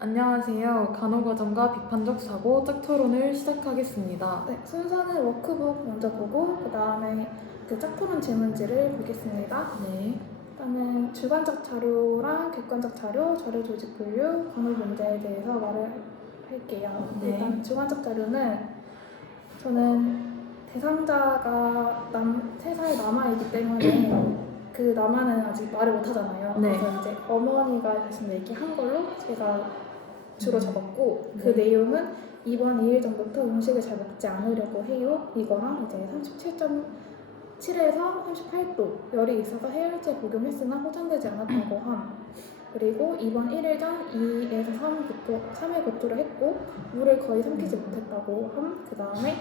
안녕하세요. 간호과정과 비판적 사고 짝토론을 시작하겠습니다. 네, 순서는 워크북 먼저 보고 그 다음에 그 짝토론 질문지를 보겠습니다. 네. 일단은 주관적 자료랑 객관적 자료, 자료 조직 분류, 간호 문제에 대해서 말을 할게요. 네. 일단 주관적 자료는 저는 대상자가 3살 남아있기 때문에 그 남아는 아직 말을 못하잖아요. 네. 그래서 이제 어머니가 대신 얘기한 걸로 제가 주로 적었고 그 네. 내용은 이번 2일 전부터 음식을 잘 먹지 않으려고 해요. 이거랑 이제 37.7에서 38도 열이 있어서 해열제 복용했으나 호전되지 않았다고 함. 그리고 이번 1일 전 2에서 3일 구토를 했고 물을 거의 삼키지 못했다고 함. 그 다음에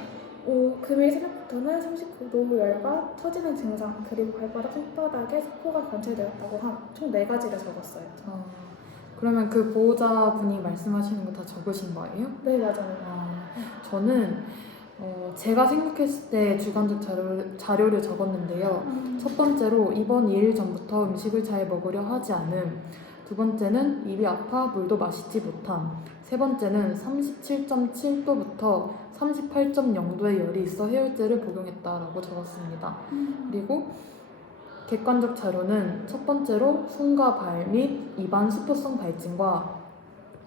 금일 새벽부터는 39도 열과 처지는 증상 그리고 발바닥 손바닥에 세포가 관찰되었다고 함. 총 4가지를 적었어요. 그러면 그 보호자분이 말씀하시는 거 다 적으신 거예요? 네, 맞아요. 저는 제가 생각했을 때 주관적 자료를 적었는데요. 첫 번째로 이번 2일 전부터 음식을 잘 먹으려 하지 않음. 두 번째는 입이 아파 물도 마시지 못함. 세 번째는 37.7도부터 38.0도의 열이 있어 해열제를 복용했다라고 적었습니다. 그리고 객관적 자료는 첫 번째로 손과 발 및 입안 수포성 발진과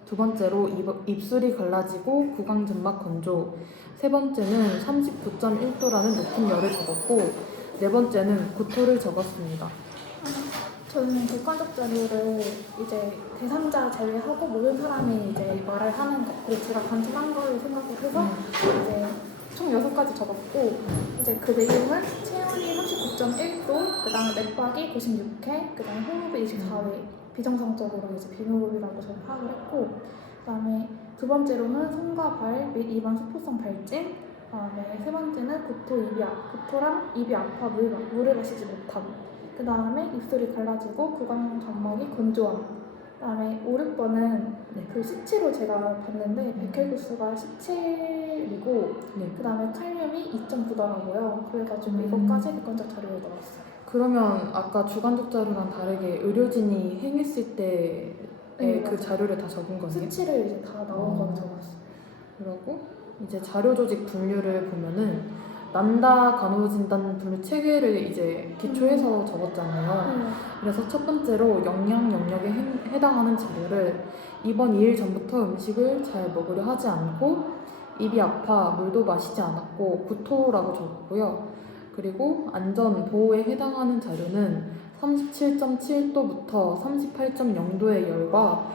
두 번째로 입술이 갈라지고 구강점막 건조, 세 번째는 39.1도라는 높은 열을 적었고 네 번째는 구토를 적었습니다. 저는 객관적 자료를 이제 대상자 제외하고 모든 사람이 이제 말을 하는 것 그리고 제가 관찰한 걸로 생각을 해서 이제 총 6가지 적었고 이제 그 내용은 체온이 39.1도, 그 다음에 맥박이 96회, 그 다음에 호흡이 24회 비정상적으로 이제 비호흡이라고 저는 파악을 했고 그 다음에 두 번째로는 손과 발 및 입안 수포성 발진, 그 다음에 세 번째는 구토랑 입이 아파 물을 마시지 못함, 그 다음에 입술이 갈라지고 구강 점막이 건조함. 그 다음에 5, 6번은 그 수치로 제가 봤는데 백혈구수가 17이고 네. 그 다음에 칼륨이 2.9더라고요. 그래가지고 이것까지 객관적 자료를 넣었어요. 그러면 아까 주관적 자료랑 다르게 의료진이 행했을 때의 네, 그 맞아요. 자료를 다 적은 거네요? 수치를 이제 다 나온 건 적었어요. 그리고 이제 자료 조직 분류를 보면은 난다 간호진단 분류 체계를 이제 기초해서 적었잖아요. 그래서 첫 번째로 영양 영역에 해당하는 자료를 이번 2일 전부터 음식을 잘 먹으려 하지 않고 입이 아파 물도 마시지 않았고 구토라고 적었고요. 그리고 안전 보호에 해당하는 자료는 37.7도부터 38.0도의 열과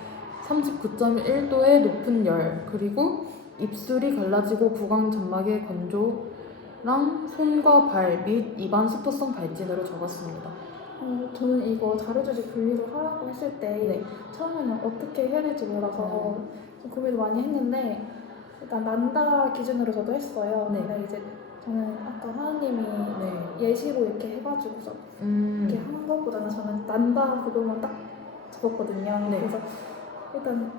39.1도의 높은 열, 그리고 입술이 갈라지고 구강 점막의 건조랑 손과 발 및 입안 수포성 발진으로 적었습니다. 저는 이거 자료 조직 분류를 하라고 했을 때 처음에는 어떻게 해야 될지 몰라서 좀 고민을 많이 했는데 일단 난다 기준으로 저도 했어요. 근데 이제 저는 아까 하은님이 예시로 이렇게 해가지고서 이렇게 한 것보다는 저는 난다 그거만 딱 적었거든요. 그래서 일단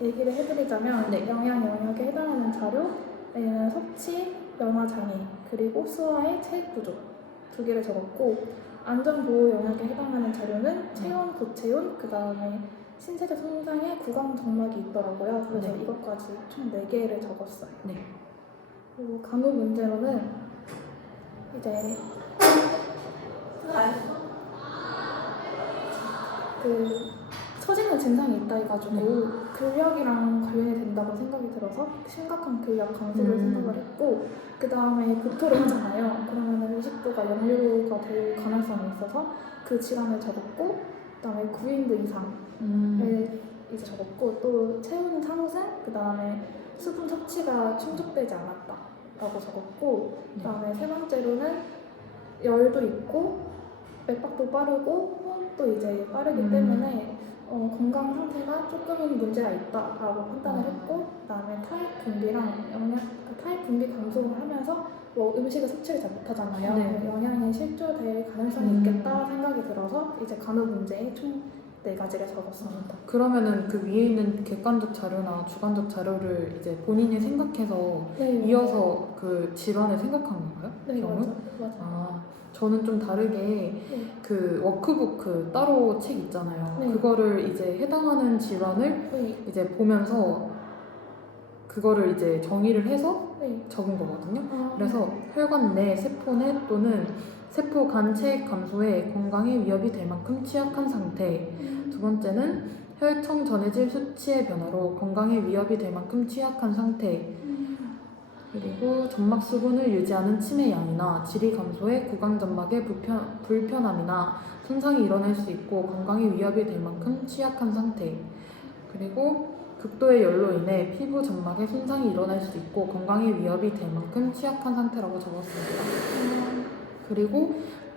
얘기를 해드리자면 영양 영역에 해당하는 자료, 왜냐면 섭취, 영아 장애, 그리고 수화의 체액 부족 2개를 적었고 안전보호 영역에 해당하는 자료는 체온, 고체온, 그 다음에 신체적 손상에 구강 점막이 있더라고요. 그래서 이것까지 총 4개를 적었어요. 그리고 간호 문제로는 이제 처지는 증상이 있다 해가지고 근력이랑 관련이 된다고 생각이 들어서 심각한 근력 강수를 생각을 했고 그 다음에 구토를 하잖아요. 그러면 의식부가 역류가 될 가능성이 있어서 그 질환을 적었고 그 다음에 9인분 이상을 이제 적었고 또 체온 상승, 그 다음에 수분 섭취가 충족되지 않았다 라고 적었고 그 다음에 세 번째로는 열도 있고 맥박도 빠르고 호흡도 이제 빠르기 때문에 건강 상태가 조금은 문제가 있다라고 판단을 했고 그다음에 타입 분비랑 타입 분비 감소를 하면서 뭐 음식을 섭취를 잘 못하잖아요. 영양이 실조될 가능성이 있겠다 생각이 들어서 이제 간호 문제에 총 4가지를 적었습니다. 그러면은 그 위에 있는 객관적 자료나 주관적 자료를 이제 본인이 생각해서 네, 이어서 그 질환을 생각한 건가요? 네, 병을? 맞아. 아, 저는 좀 다르게 네. 그 워크북 그 따로 책 있잖아요. 네. 그거를 이제 해당하는 질환을 네. 이제 보면서 그거를 이제 정의를 해서 네. 적은 거거든요. 아, 그래서 혈관 내 세포 내 또는 세포 간 체액 감소에 건강에 위협이 될 만큼 취약한 상태. 두 번째는 혈청 전해질 수치의 변화로 건강에 위협이 될 만큼 취약한 상태. 그리고 점막 수분을 유지하는 침의 양이나 질이 감소해 구강점막의 불편함이나 손상이 일어날 수 있고 건강에 위협이 될 만큼 취약한 상태. 그리고 극도의 열로 인해 피부 점막에 손상이 일어날 수 있고 건강에 위협이 될 만큼 취약한 상태라고 적었습니다. 그리고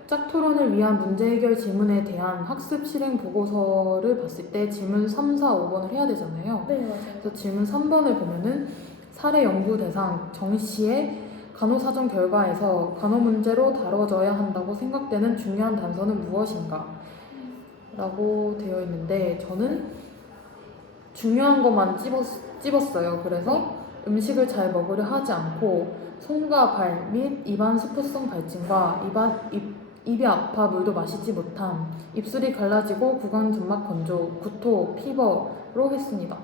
짝토론을 위한 문제 해결 지문에 대한 학습 실행 보고서를 봤을 때 질문 3, 4, 5번을 해야 되잖아요. 네, 맞아요. 그래서 질문 3번을 보면은 사례 연구 대상 정 씨의 간호사정 결과에서 간호 문제로 다뤄져야 한다고 생각되는 중요한 단서는 무엇인가? 라고 되어 있는데 저는 중요한 것만 찝었어요. 그래서 음식을 잘 먹으려 하지 않고 손과 발 및 입안 수포성 발진과 입이 아파 물도 마시지 못함, 입술이 갈라지고 구강 점막 건조, 구토, 피버로 했습니다.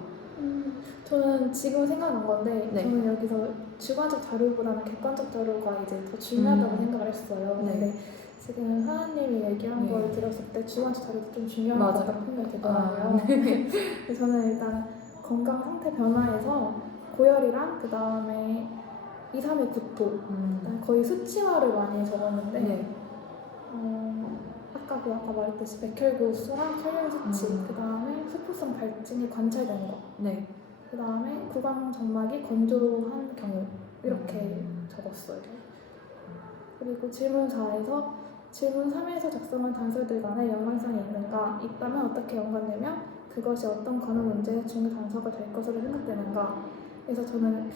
저는 지금 생각난 건데 네. 저는 여기서 주관적 자료보다는 객관적 자료가 이제 더 중요하다고 생각을 했어요. 네. 근데 지금 하나님이 얘기한 네. 걸 들었을 때 주관적 자료도 좀 중요한 것 맞아요. 같다는 생각이 들더라고요. 네. 그래서 저는 일단 건강 상태 변화에서 고열이랑 그 다음에 2, 3의 구토 일단 거의 수치화를 많이 적었는데 네. 아까 말했듯이 백혈구 수랑 혈련 수치 그 다음에 수포성 발진이 관찰된 거 네. 그 다음에 구강 점막이 건조한 경우 이렇게 적었어요. 그리고 질문 4에서 질문 3에서 작성한 단서들 간에 연관성이 있는가? 있다면 어떻게 연관되며 그것이 어떤 간호 문제의 중요 단서가 될 것으로 생각되는가? 그래서 저는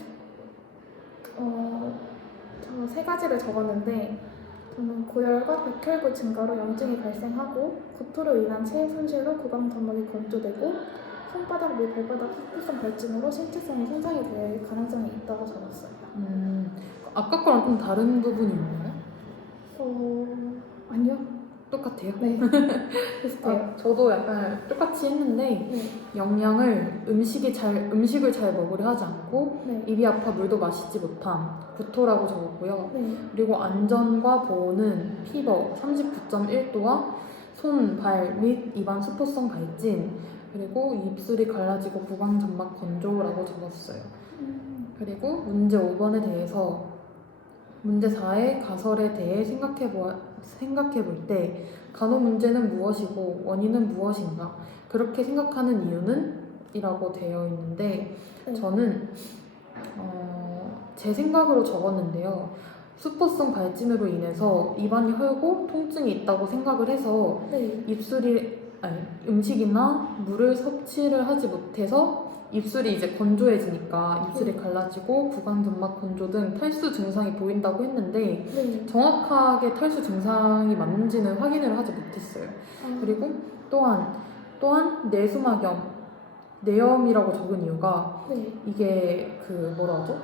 저 3가지를 적었는데 저는 고열과 백혈구 증가로 염증이 발생하고 구토로 인한 체액 손실로 구강 점막이 건조되고 손바닥 및 발바닥 수포성 발진으로 신체성이 손상이 될 가능성이 있다고 적었어요. 아까 거랑 좀 다른 부분이 있나요? 아니요. 똑같아요? 네. 비슷해요. 저도 약간 똑같이 했는데 네. 영양을 음식을 잘 먹으려 하지 않고 네. 입이 아파 물도 마시지 못함, 구토라고 적었고요. 네. 그리고 안전과 보호는 피버 39.1도와 손, 발 및 입안 수포성 발진 그리고 입술이 갈라지고 구강 점막 건조라고 적었어요. 그리고 문제 5번에 대해서 문제 4의 가설에 대해 생각해 볼 때 간호 문제는 무엇이고 원인은 무엇인가? 그렇게 생각하는 이유는? 이라고 되어 있는데 저는 제 생각으로 적었는데요. 수포성 발진으로 인해서 입안이 헐고 통증이 있다고 생각을 해서 음식이나 물을 섭취를 하지 못해서 입술이 이제 건조해지니까 입술이 갈라지고 구강점막 건조 등 탈수 증상이 보인다고 했는데 정확하게 탈수 증상이 맞는지는 확인을 하지 못했어요. 그리고 또한 내염이라고 적은 이유가 이게 그 뭐라 하죠?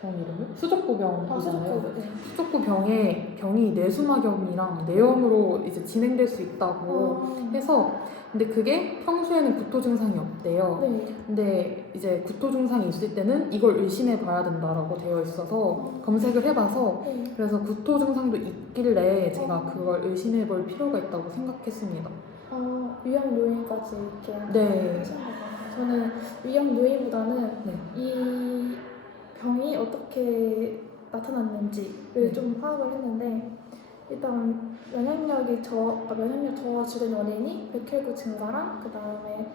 병 이름을? 수족구병이잖아요. 수족구 병이 내수막염이랑 내염으로 이제 진행될 수 있다고 해서 근데 그게 평소에는 구토 증상이 없대요. 근데 이제 구토 증상이 있을 때는 이걸 의심해 봐야 된다라고 되어 있어서 검색을 해봐서 그래서 구토 증상도 있길래 제가 그걸 의심해 볼 필요가 있다고 생각했습니다. 위험 요인까지 이렇게 네. 저는 위험 요인보다는 이 병이 어떻게 나타났는지를 좀 파악을 했는데 일단 면역력 저하 주된 원인이 백혈구 증가랑 그 다음에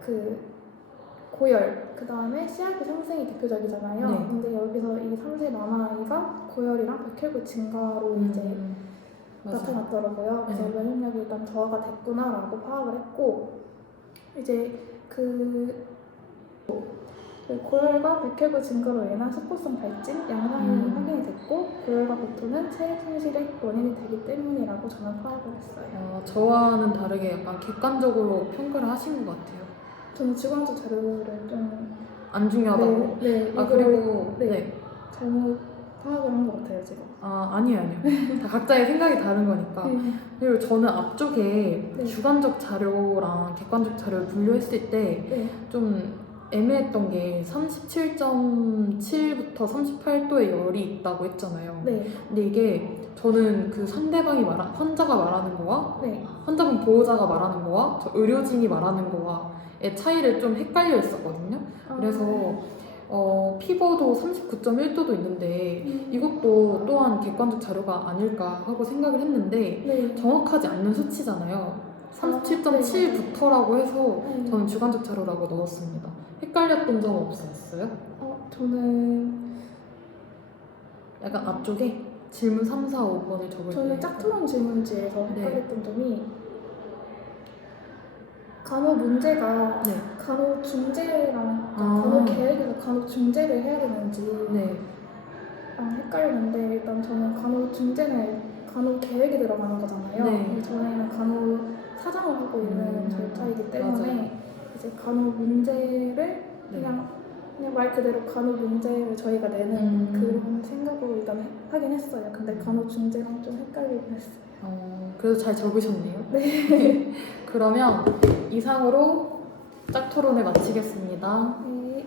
그 고열 그 다음에 CRP 상승이 대표적이잖아요. 근데 여기서 이 3세 남아아이가 고열이랑 백혈구 증가로 이제 나타났더라고요. 그래서 면역력이 일단 저하가 됐구나라고 파악을 했고 이제 고열과 백혈구 증가로 인한 속보성 발진 양상이 확인이 됐고 고열과 구토는 체액 손실의 원인이 되기 때문이라고 저는 파악을 했어요. 저와는 다르게 약간 객관적으로 평가를 하신 것 같아요. 저는 주관적 자료를 좀 안 중요하다고. 네, 그리고 네. 잘못 파악을 한 것 같아요 지금. 아니에요. 다 각자의 생각이 다른 거니까. 네. 그리고 저는 앞쪽에 네. 주관적 자료랑 객관적 자료를 분류했을 때 네. 좀 애매했던 게 37.7부터 38도의 열이 있다고 했잖아요. 네. 근데 이게 저는 그 상대방이 환자가 말하는 거와 네. 환자분 보호자가 말하는 거와 저 의료진이 말하는 거와의 차이를 좀 헷갈려 했었거든요. 그래서 피버도 39.1도도 있는데 이것도 또한 객관적 자료가 아닐까 하고 생각을 했는데 네. 정확하지 않는 수치잖아요. 37.7부터라고 해서 네. 저는 주관적 자료라고 넣었습니다. 헷갈렸던 점 없었어요? 저는 약간 앞쪽에 질문 3, 4, 5번을 적을 때 저는 짝토론 질문지에서 네. 헷갈렸던 점이 간호 문제가 네. 간호 중재랑 간호 계획에서 간호 중재를 해야 되는지 네. 헷갈렸는데 일단 저는 간호 중재는 간호 계획에 들어가는 거잖아요. 네. 근데 저희는 간호 사장을 하고 있는 절차이기 때문에 맞아요. 이제 간호 문제를 네. 그냥 말 그대로 간호 문제를 저희가 내는 그런 생각으로 일단 하긴 했어요. 근데 간호 중재랑 좀 헷갈리긴 했어요. 그래도 잘 적으셨네요. 네. 그러면 이상으로 짝토론을 마치겠습니다. 네.